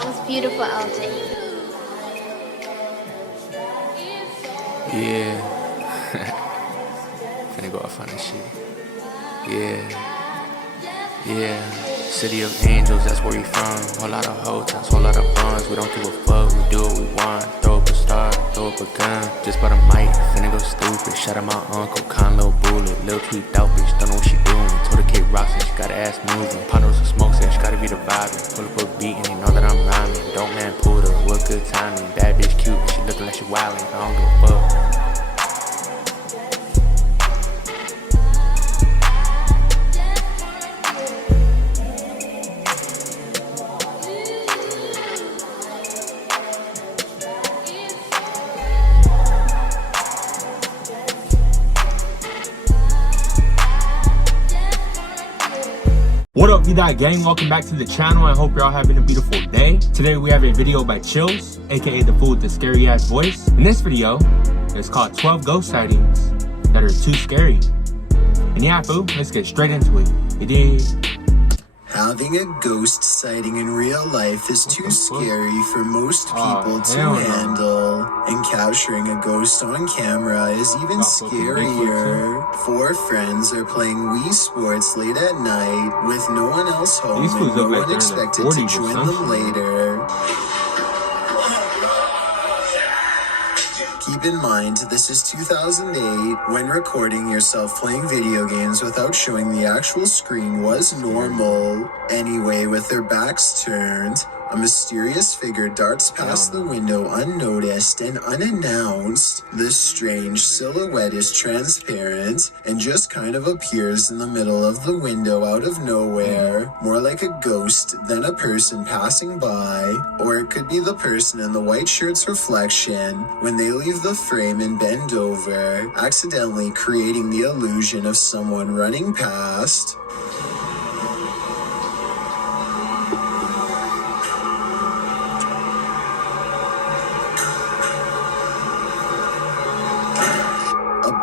That was beautiful, LJ. Yeah. Finna go off on this shit. Yeah. City of angels, that's where we from. Whole lot of hotels, whole lot of buns. We don't give a fuck, we do what we want. Throw up a star, throw up a gun. Just bought a mic, finna go stupid. Shout out my uncle, con little bullet. Lil tweaked out bitch, don't know what she doing. Told her Kate Rocks and she got her ass moving. Ponderous and smoke said she gotta be the vibing. Pull up a beat and they know that I'm rhyming. Dope man pulled her, what good timing. Bad bitch cute and she looking like she wildin'. I don't give a fuck. What up, V-Dot gang? Welcome back to the channel. I hope you're all having a beautiful day. Today we have a video by Chills, aka the fool with the scary ass voice. In this video, it's called 12 ghost sightings that are too scary. And yeah, fool, let's get straight into it. You dig? Having a ghost sighting in real life is too scary for most people to handle, and capturing a ghost on camera is even scarier. Four friends are playing Wii Sports late at night with no one else home and no one expected to join them later. Keep in mind, this is 2008, when recording yourself playing video games without showing the actual screen was normal. Anyway, with their backs turned, a mysterious figure darts past the window unnoticed and unannounced. This strange silhouette is transparent and just kind of appears in the middle of the window out of nowhere, more like a ghost than a person passing by. Or it could be the person in the white shirt's reflection when they leave the frame and bend over, accidentally creating the illusion of someone running past.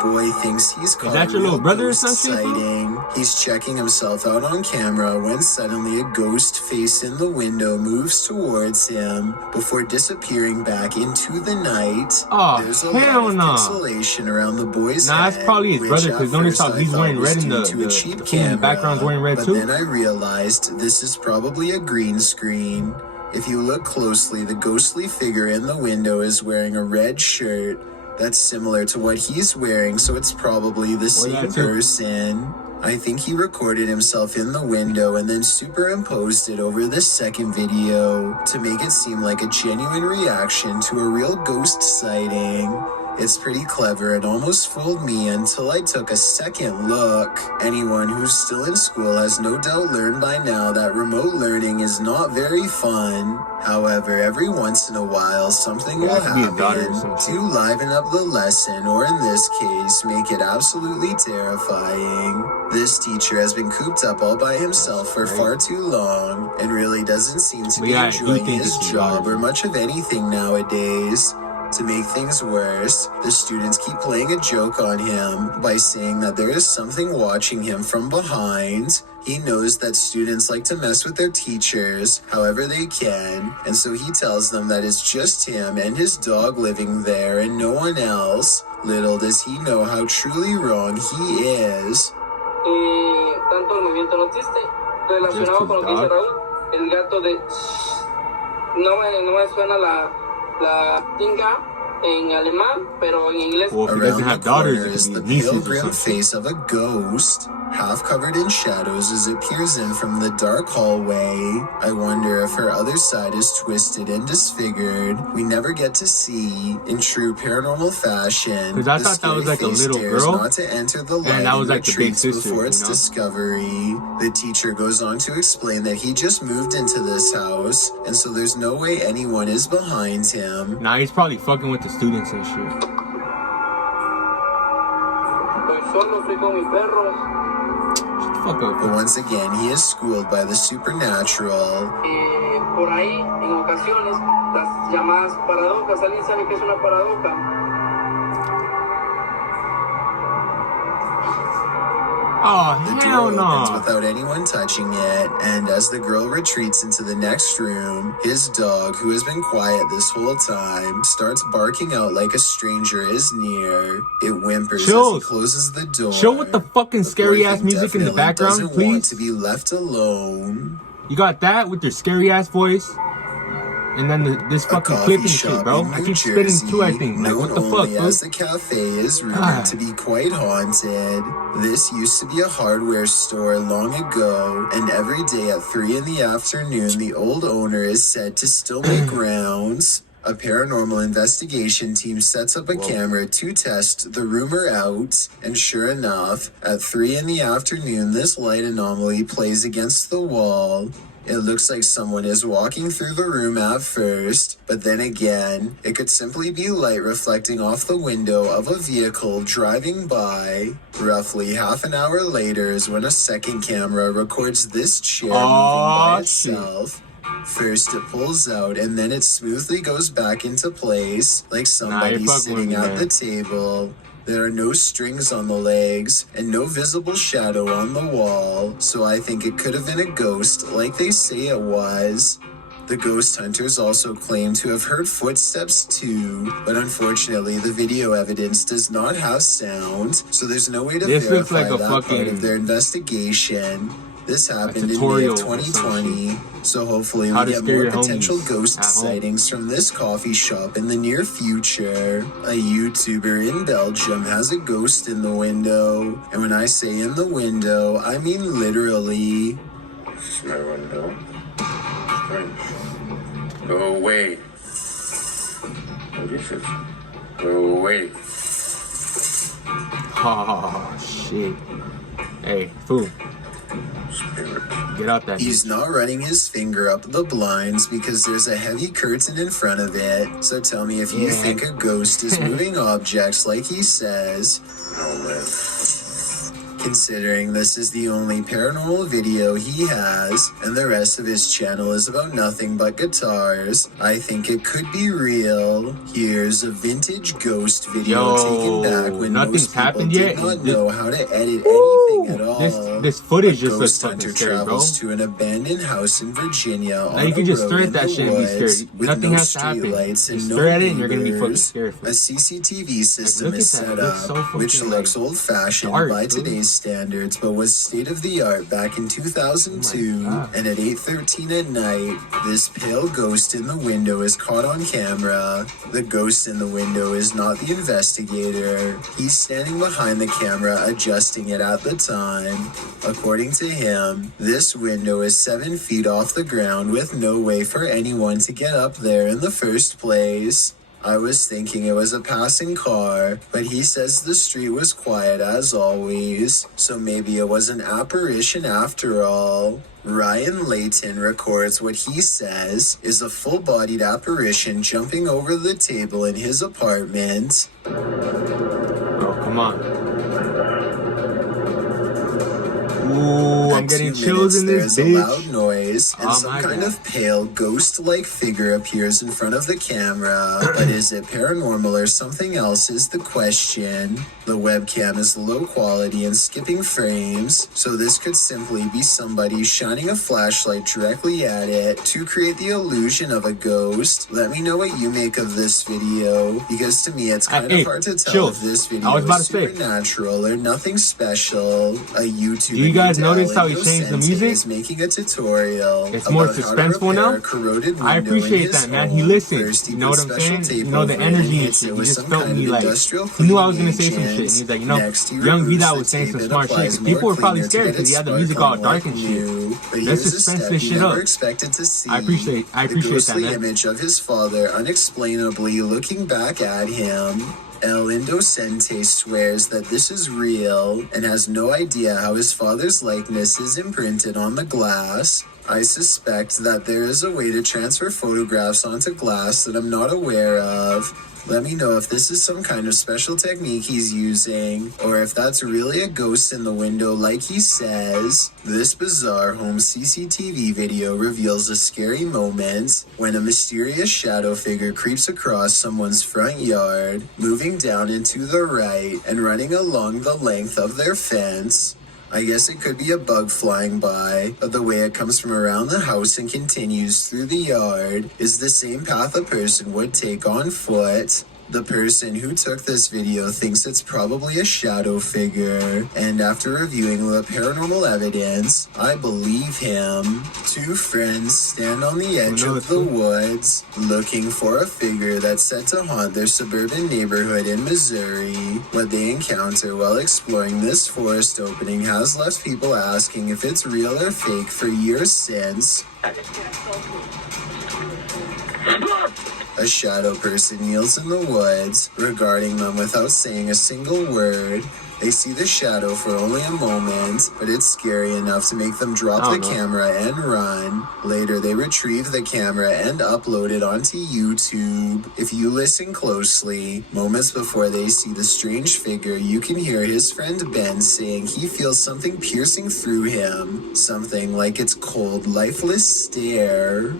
Boy thinks he's caught that your little brother or something? Sighting. He's checking himself out on camera when suddenly a ghost face in the window moves towards him before disappearing back into the night. Oh, there's a hell lot of no. pixelation around the boy's head. That's probably his brother, because notice how he's wearing red in the background's wearing red too. But then I realized this is probably a green screen. If you look closely, the ghostly figure in the window is wearing a red shirt that's similar to what he's wearing, so it's probably the same person. I think he recorded himself in the window and then superimposed it over the second video to make it seem like a genuine reaction to a real ghost sighting. It's pretty clever and almost fooled me until I took a second look. Anyone who's still in school has no doubt learned by now that remote learning is not very fun. However, every once in a while, something will happen to liven up the lesson, or in this case, make it absolutely terrifying. This teacher has been cooped up all by himself for far too long, and really doesn't seem to be enjoying his job or much of anything nowadays. To make things worse, the students keep playing a joke on him by saying that there is something watching him from behind. He knows that students like to mess with their teachers however they can, and so he tells them that it's just him and his dog living there and no one else. Little does he know how truly wrong he is. Tanto el movimiento no existe, relacionado con lo que dice Raúl, el gato de... No me suena la tinga en alemán, pero en inglés. Around the corner is the pale grim face of a ghost, half covered in shadows as it peers in from the dark hallway. I wonder if her other side is twisted and disfigured. We never get to see, in true paranormal fashion, because I thought that was like a little girl, not to enter the light and that was like the big sister before its discovery. The teacher goes on to explain that he just moved into this house, and so there's no way anyone is behind him. Nah, he's probably fucking with the students and shit. But once again, he is schooled by the supernatural. Por ahí, en ocasiones, las llamadas paradojas. ¿Alguien sabe qué es una paradoja? Oh, The hell door opens no. without anyone touching it, and as the girl retreats into the next room, his dog, who has been quiet this whole time, starts barking out like a stranger is near. It whimpers as he Chills. closes the door. Chill with the fucking The scary boy ass music in the definitely background, doesn't want please. to be left alone. You got that with your scary ass voice, and then this fucking clip and shit, bro. I keep spitting too, I think. Like, what the fuck, bro? As the cafe is rumored to be quite haunted. This used to be a hardware store long ago, and every day at 3 in the afternoon, the old owner is said to still make rounds. A paranormal investigation team sets up a camera to test the rumor out, and sure enough, at 3 in the afternoon, this light anomaly plays against the wall. It looks like someone is walking through the room at first, but then again, it could simply be light reflecting off the window of a vehicle driving by. Roughly half an hour later is when a second camera records this chair moving by itself. First it pulls out and then it smoothly goes back into place like somebody sitting at the table. There are no strings on the legs and no visible shadow on the wall, so I think it could have been a ghost like they say it was. The ghost hunters also claim to have heard footsteps too, but unfortunately the video evidence does not have sound, so there's no way to verify that part of their investigation. This happened in May of 2020, so hopefully we get more potential ghost sightings from this coffee shop in the near future. A YouTuber in Belgium has a ghost in the window, and when I say in the window, I mean literally. This is my window. Strange. Go away. What is it? Go away. Oh, shit. Hey, fool. Get out that. He's not running his finger up the blinds because there's a heavy curtain in front of it. So tell me if you think a ghost is moving objects like he says. No way. Considering this is the only paranormal video he has, and the rest of his channel is about nothing but guitars, I think it could be real. Here's a vintage ghost video taken back when most people did not know how to edit anything at all. This footage just looks ghost fucking hunter scary, bro. travels to an abandoned house in Virginia Now you can just stare at that shit and be scared. Nothing has to happen. You stare at it and you're gonna be fucking scared. A CCTV system is set up, which looks old-fashioned by today's standards, but was state-of-the-art back in 2002. And at 8:13 at night, this pale ghost in the window is caught on camera. The ghost in the window is not the investigator. He's standing behind the camera, adjusting it at the time. According to him, this window is 7 feet off the ground with no way for anyone to get up there in the first place. I was thinking it was a passing car, but he says the street was quiet as always, so maybe it was an apparition after all. Ryan Layton records what he says is a full-bodied apparition jumping over the table in his apartment. Oh, come on. Ooh, I'm getting chills in this bitch. There's a loud noise, and some kind of pale, ghost-like figure appears in front of the camera. But is it paranormal or something else is the question. The webcam is low quality and skipping frames, so this could simply be somebody shining a flashlight directly at it to create the illusion of a ghost. Let me know what you make of this video, because to me it's kind of hard to tell if this video is supernatural or nothing special. A YouTuber. Do you guys notice how he changed the music? Is making a tutorial. It's more suspenseful now. I appreciate that, man. He listened. You know what I'm saying? You know the energy and shit. He just felt me like he knew I was gonna say some shit. And he's like, you know, Young Vida was saying some smart shit. People were probably scared because he had the music all dark and shit. Let's suspense this shit up. I appreciate that, man. Image of his father unexplainably looking back at him. El Indocente swears that this is real and has no idea how his father's likeness is imprinted on the glass. I suspect that there is a way to transfer photographs onto glass that I'm not aware of. Let me know if this is some kind of special technique he's using, or if that's really a ghost in the window like he says. This bizarre home CCTV video reveals a scary moment when a mysterious shadow figure creeps across someone's front yard, moving down into the right and running along the length of their fence. I guess it could be a bug flying by, but the way it comes from around the house and continues through the yard is the same path a person would take on foot. The person who took this video thinks it's probably a shadow figure, and after reviewing the paranormal evidence, I believe him. Two friends stand on the edge of the woods, looking for a figure that's set to haunt their suburban neighborhood in Missouri. What they encounter while exploring this forest opening has left people asking if it's real or fake for years since. A shadow person kneels in the woods, regarding them without saying a single word. They see the shadow for only a moment, but it's scary enough to make them drop the camera and run. Later, they retrieve the camera and upload it onto YouTube. If you listen closely, moments before they see the strange figure, you can hear his friend Ben saying he feels something piercing through him. Something like its cold, lifeless stare.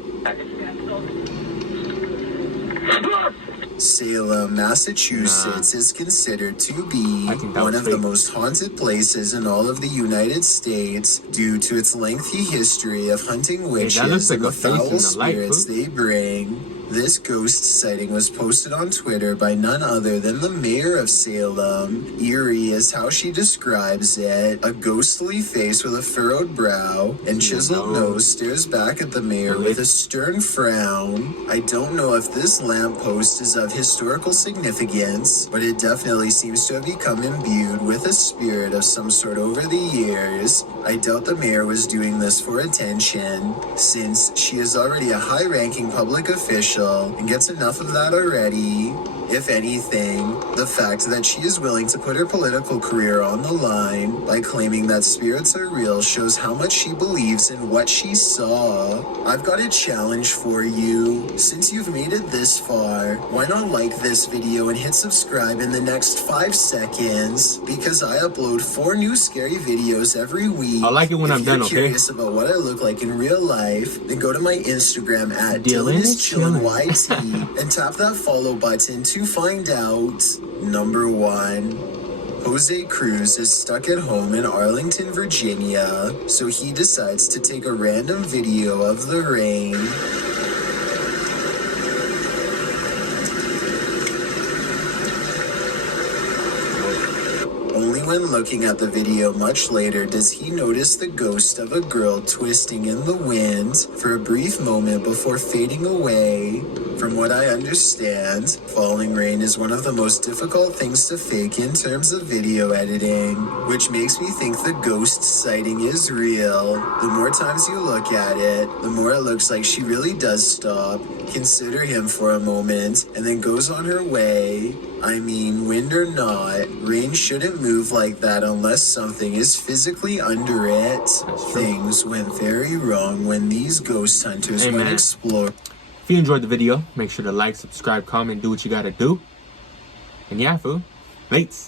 Salem, Massachusetts is considered to be one of the most haunted places in all of the United States due to its lengthy history of hunting witches and the foul spirits they bring. This ghost sighting was posted on Twitter by none other than the mayor of Salem. Eerie is how she describes it. A ghostly face with a furrowed brow and chiseled nose stares back at the mayor with a stern frown. I don't know if this lamppost is of historical significance, but it definitely seems to have become imbued with a spirit of some sort over the years. I doubt the mayor was doing this for attention, since she is already a high-ranking public official and gets enough of that already. If anything, the fact that she is willing to put her political career on the line by claiming that spirits are real shows how much she believes in what she saw. I've got a challenge for you. Since you've made it this far, why not like this video and hit subscribe in the next 5 seconds? Because I upload 4 new scary videos every week. I like it when I'm done, okay? If you're curious about what I look like in real life, then go to my Instagram at DylanIsChillinYT and tap that follow button to find out. Number 1. Jose Cruz is stuck at home in Arlington, Virginia, so he decides to take a random video of the rain. Only when looking at the video much later does he notice the ghost of a girl twisting in the wind for a brief moment before fading away. From what I understand, falling rain is one of the most difficult things to fake in terms of video editing, which makes me think the ghost sighting is real. The more times you look at it, the more it looks like she really does stop, consider him for a moment, and then goes on her way. I mean, wind or not, rain shouldn't move like that unless something is physically under it. Things went very wrong when these ghost hunters went explore. If you enjoyed the video, make sure to like, subscribe, comment, do what you gotta do. And yeah, fool, mates.